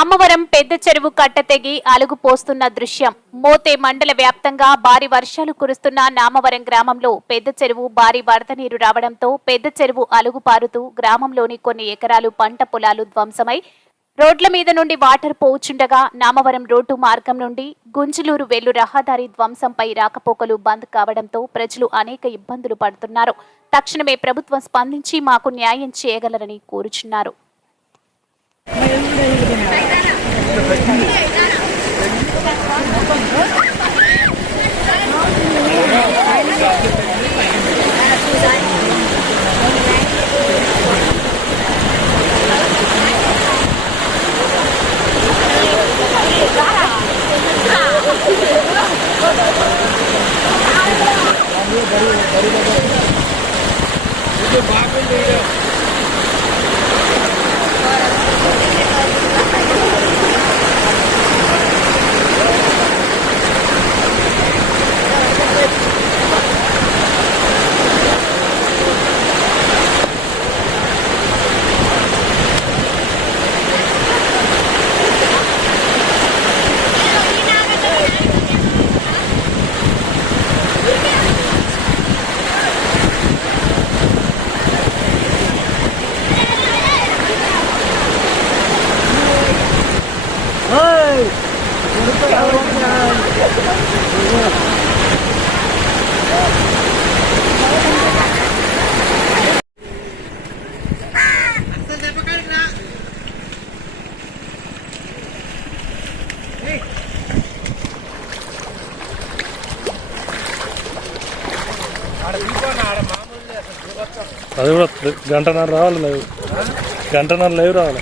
రామవరం పెద్ద చెరువు కట్ట తెగి అలుగు పోస్తున్న దృశ్యం. మోతే మండల వ్యాప్తంగా భారీ వర్షాలు కురుస్తున్న నామవరం గ్రామంలో పెద్ద చెరువు భారీ వరద నీరు రావడంతో పెద్ద చెరువు అలుగు పారుతూ గ్రామంలోని కొన్ని ఎకరాలు పంట పొలాలు ధ్వంసమై రోడ్ల మీద నుండి వాటర్ పోవుచుండగా నామవరం రోడ్డు మార్గం నుండి గుంజులూరు వెల్లు రహదారి ధ్వంసంపై రాకపోకలు బంద్ కావడంతో ప్రజలు అనేక ఇబ్బందులు పడుతున్నారు. తక్షణమే ప్రభుత్వం స్పందించి మాకు న్యాయం చేయగలరని కోరుచున్నారు. Thank you. అది కూడా గంటన్నర రావాలి లైవ్ గంటన్నర లైవ్ రావాలి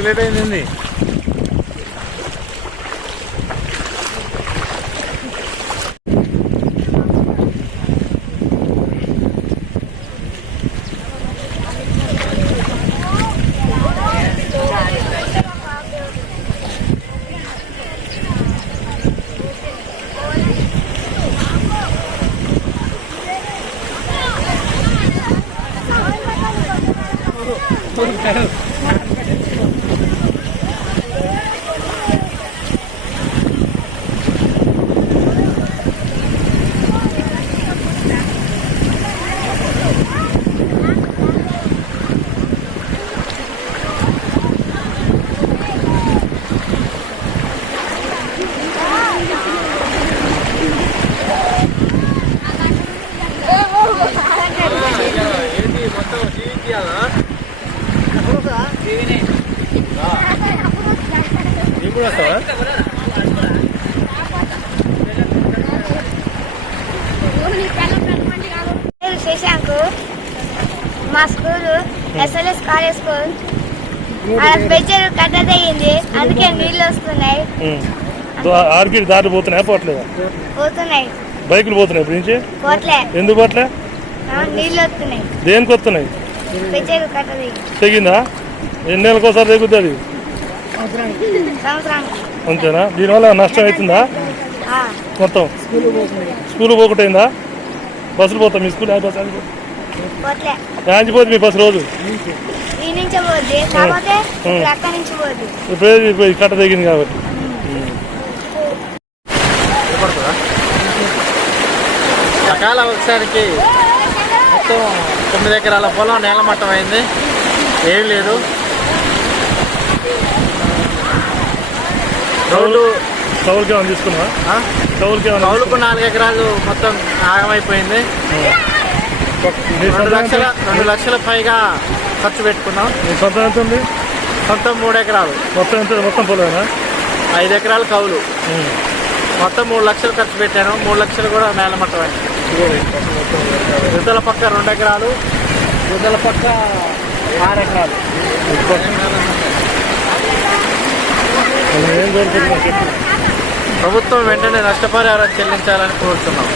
તમે ભાઈ મમ્મી Oh, కూడా వస్తావా? శశాంక్ మా స్కూల్ ఎస్ఎల్ఎస్ కాలేజ్ స్కూల్. పెంచరు కట్ట తెగింది అందుకే నీళ్ళు వస్తున్నాయి. ఆర్కి దారి పోతున్నాయా? పోవట్లేదా? పోతున్నాయి. బైకులు పోతున్నాయి ఇప్పుడు నుంచి? పోట్లే. ఎందుకు పోవట్లే ఆ, నీళ్ళు వస్తున్నాయి. దేనికి వస్తున్నాయి? తెగిందా? ఎన్ని నెలలకు ఒకసారి తెగుద్ది అది? అంతేనా? దీనివల్ల నష్టం అవుతుందా? ఆ, మొత్తం? స్కూల్ పోకటైందా? బస్సులు పోతాం మీ స్కూల్ ఆ బస్సు ఆగిపోతుంది మీ బస్సు రోజు? ఇప్పుడు కట్ట తెగింది కాబట్టి. సకాల ఒకసారికి మొత్తం తొమ్మిది ఎకరాల పొలం నేలమట్టం అయింది. ఏం లేదు. రోడ్డు కౌలుకు నాలుగు ఎకరాలు మొత్తం ఆగమైపోయింది. రెండు లక్షల రెండు లక్షల పైగా ఖర్చు పెట్టుకున్నాం. సొంత ఎంత ఉంది? మొత్తం మూడు ఎకరాలు. మొత్తం ఎంత? మొత్తం పొలం ఐదు ఎకరాలు కౌలు. మొత్తం మూడు లక్షలు ఖర్చు పెట్టాను. మూడు లక్షలు కూడా నేలమట్టం అయింది. యుద్ధల పక్క రెండు ఎకరాలు యుద్ధల పక్క ఆరు ఎకరాలు. ప్రభుత్వం వెంటనే నష్టపరిహారం చెల్లించాలని కోరుతున్నాం.